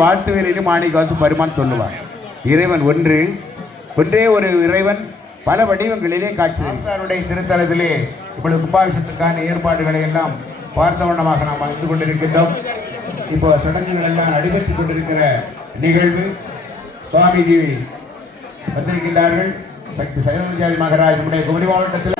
வாழ்த்துவேலிலும் மாணிக்காசு பருமான் சொல்லுவார். இறைவன் ஒன்றே ஒரு இறைவன் பல வடிவங்களிலே காட்சி. ஆசாருடைய திருத்தலத்திலே இப்பொழுது கும்பாபிஷேகத்துக்கான ஏற்பாடுகளை எல்லாம் பார்த்த வண்ணமாக நாம் வந்து கொண்டிருக்கின்றோம். இப்போ சடங்குகள் எல்லாம் நடைபெற்றுக் கொண்டிருக்கிற நிகழ்வு. சுவாமிஜி வந்திருக்கின்றார்கள். சக்தி சைதன்யாதி மகராஜ் நம்முடைய குமரி மாவட்டத்தில்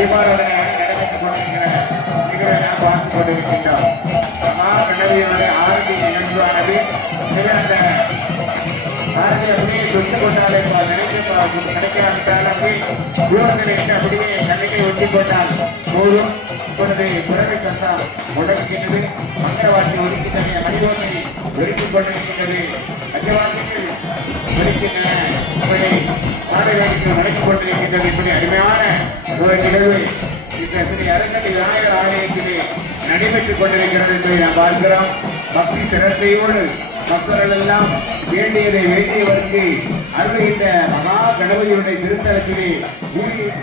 வழிபாடுகளை நடைபெற்றுக் கொண்டிருக்கிற நிகழ்வை நாம் பார்த்துக் கொண்டிருக்கின்றோம். கணவனுடைய ஆரம்பி நிகழ்வானது அந்த ஆரம்பியை அப்படியே சொத்துக் கொண்டாலே கிடைக்காவிட்டால் அப்படியே தூரத்தில் அப்படியே கண்ணிக்கை ஒட்டிக் கொண்டால் போதும். இப்பொழுது புறவை சத்தம் முடங்குகின்றது. மந்திரவாசி ஒதுக்கின்ற மனிதோட்டை ஒதுக்கிக் கொண்டிருக்கின்றது. அஞ்சவாசிகள் ஒதுக்கின்றன. இப்படி பாடல்களுக்கு நடக்கிக் கொண்டிருக்கின்றது. இப்படி அருமையான ஒரு நிகழ்வு இந்த ஸ்ரீ அருங்கடி விநாயகர் ஆலயத்திலே நடைபெற்றுக் கொண்டிருக்கிறது என்பதை நாம் பார்க்கிறோம். பக்தி சிரத்தையோடு பக்தர்கள் எல்லாம் வேண்டியதை வேண்டியவருக்கு அருளுகின்ற மகா கணபதியுடைய திருத்தலத்திலே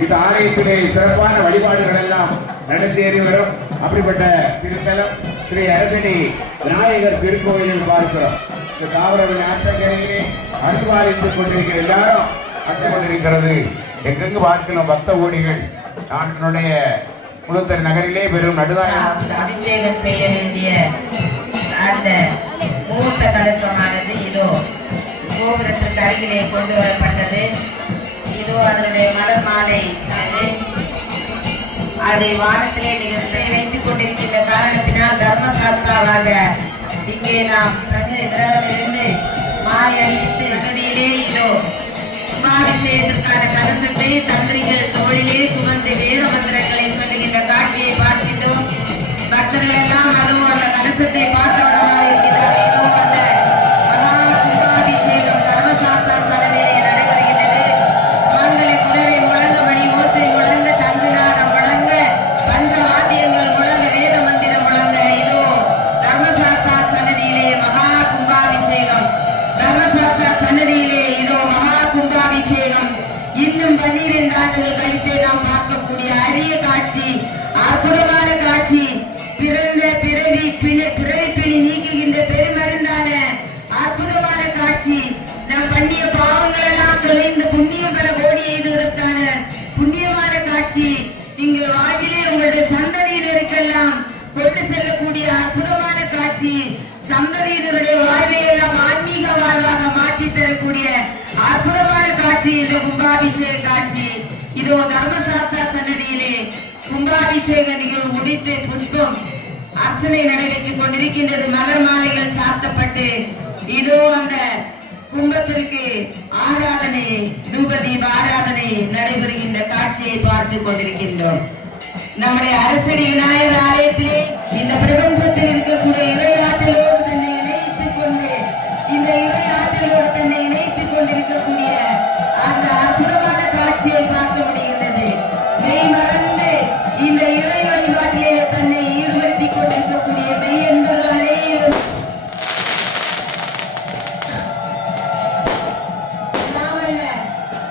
இந்த ஆலயத்திலே சிறப்பான வழிபாடுகள் எல்லாம் நடந்தேறி வரும். அப்படிப்பட்ட திருத்தலம் ஸ்ரீ அரசடி விநாயகர் திருக்கோயிலில் பார்க்கிறோம். இந்த தாவர ஆற்றங்கரையிலே அருள்வாளித்துக் கொண்டிருக்கிற எல்லாரும் அர்த்தம் கொண்டிருக்கிறது. எங்கெங்கு பார்க்கிறோம் பக்த ஓடிகள். நாட்டினுடைய குளத்தர் நகரிலே பெரும் நடுதாயம் அபிஷேகம் செய்ய வேண்டிய அந்த மூர்த்த கலசமானது இதோ கோபுரத்திற்கு அருகிலே கொண்டு வரப்பட்டது. இதோ அதனுடைய மலர் மாலை அதை வானத்திலே நீங்கள் வைத்துக் கொண்டிருக்கின்ற காரணத்தினால் தர்மசாஸ்திராவாக இங்கே நாம் விரதமிருந்து மாலை அணிவித்து நகரிலே இதோ கும்பாபிஷேகத்திற்கான கலசத்தை தந்திரிகள் தோளிலே சுமந்து வேத மந்திரங்களை சொல்லுகின்ற காட்சியை பார்க்கின்றோம். பக்தர்கள் எல்லாம் அதுவும் அந்த கலசத்தை பார்த்தவனமாக இருக்கிறார்கள். கும்பாபிஷேகம் தர்மசாஸ்திர சன்னதியிலே நடைபெறுகின்றது. மங்கள குடவை முழங்க, மணி ஓசை முழங்க, சங்குநாதம் முழங்க, பஞ்ச வாத்தியங்கள் முழங்க, வேத மந்திரம் முழங்க. இதோ தர்மசாஸ்திர சன்னதியிலே மகா கும்பாபிஷேகம். தர்மசாஸ்திர சன்னதியிலே இதோ மகா கும்பாபிஷேகம். இன்னும் 12 ஆண்டுகள் கழித்து நாம் பார்க்கக்கூடிய அரிய காட்சி, அற்புதமான காட்சி. பிறந்த பிறவி பிணி நீக்குகின்ற பெருமருந்தான அற்புதமான காட்சி. நாம் பண்ணிய பாவங்கள் எல்லாம் தொலைந்து புண்ணியம் பல கோடி எய்துவதற்கான புண்ணியமான காட்சி. நீங்கள் வாழ்விலே உங்களுடைய சந்ததியினருக்கெல்லாம் கொண்டு செல்லக்கூடிய அற்புதமான காட்சி. சந்ததியினருடைய வாழ்வை எல்லாம் ஆன்மீக வாழ்வாக மாற்றி தரக்கூடிய அற்புதமான காட்சி இந்த கும்பாபிஷேக காட்சி. இதோ தர்மசாஸ்திர சன்னதியிலே கும்பாபிஷேக நிகழ்வு முடித்து புஷ்பம் அர்ச்சனை நடைபெற்றுக் கொண்டிருக்கின்றது. மலர் மாலைகள் சாத்தப்பட்டு இதோ அந்த கும்பத்திற்கு ஆராதனை, தூபதீப ஆராதனை நடைபெறுகின்ற காட்சியை பார்த்துக் கொண்டிருக்கின்றோம். நம்முடைய அரசடி விநாயகர் ஆலயத்திலே இந்த பிரபஞ்சத்தில் இருக்கக்கூடிய இறையாற்றலோடு தன்னை இணைத்துக் கொண்டு இந்த இறையாற்றலோடு தன்னை இணைத்துக் கொண்டிருக்கக்கூடிய அந்த அற்புதமான காட்சியை பார்க்க முடிகின்றது. மெய் மறந்து இந்த இறை வழிபாட்டிலே தன்னை ஈடுபடுத்திக் கொண்டிருக்கக்கூடிய மெய்யன்பர்கள் அனைவரும்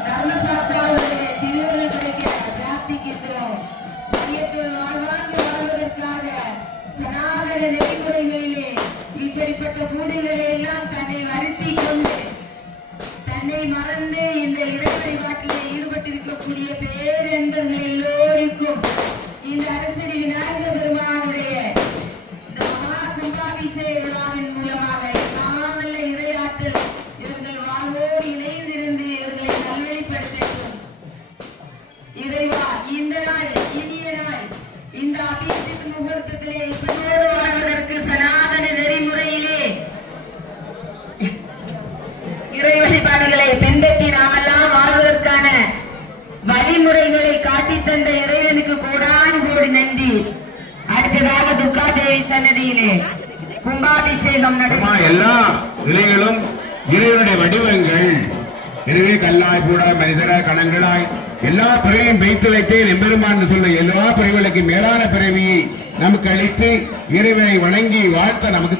தர்மசாஸ்திராவுடைய திருவள்ளுவர் கிடைக்க பிரார்த்திக்கின்றோம். வாழ்வாங்கி வாழ்வதற்காக சனாதன நெறிமுறைகளிலே இப்படிப்பட்ட பூஜைகளை எல்லாம் தன்னை வருத்தி கொண்டு தன்னை மறந்து இந்த இறை வழிபாட்டிலே ஈடுபட்டிருக்கக்கூடிய பேரன்பர்கள் எல்லோருக்கும் இந்த அரசடி விநாயகர் பெருமானுடைய இந்த மகா கும்பாபிஷேக விழாவின் மூலமாக எல்லாம் வல்ல இறையாற்றல் இவர்கள் வாழ்வோடு இணைந்திருந்து இவர்களை நல்வழிப்படுத்தட்டும். இறைவா, இந்த நாள் இனிய நாள், இந்த அபிஷேக முகூர்த்தத்திலே இப்படியோடு வாழ்வதற்கு சனாதன நெறிமுறையிலே இறை வழிபாடுகளை பின்பற்றி நாமெல்லாம் வாழ்வதற்கான வழிமுறைகளை காட்டி தந்த இறைவனுக்கு கோடானு கோடி நன்றி. அடுத்ததாக துர்கா தேவி சன்னதியிலே கும்பாபிஷேகம் நடைபெறும். எல்லா நிலைகளும் இறைவனுடைய வடிவங்கள். எனவே கல்லாய் கூட மனிதராய் கணங்களாய் எல்லா பிறவையும் வைத்து வைத்தேன் எம்பெருமான் சொல்ல எல்லா பிறவைகளுக்கு மேலான பிறவியை நமக்கு அளித்து இறைவனை வணங்கி வாழ்த்த நமக்கு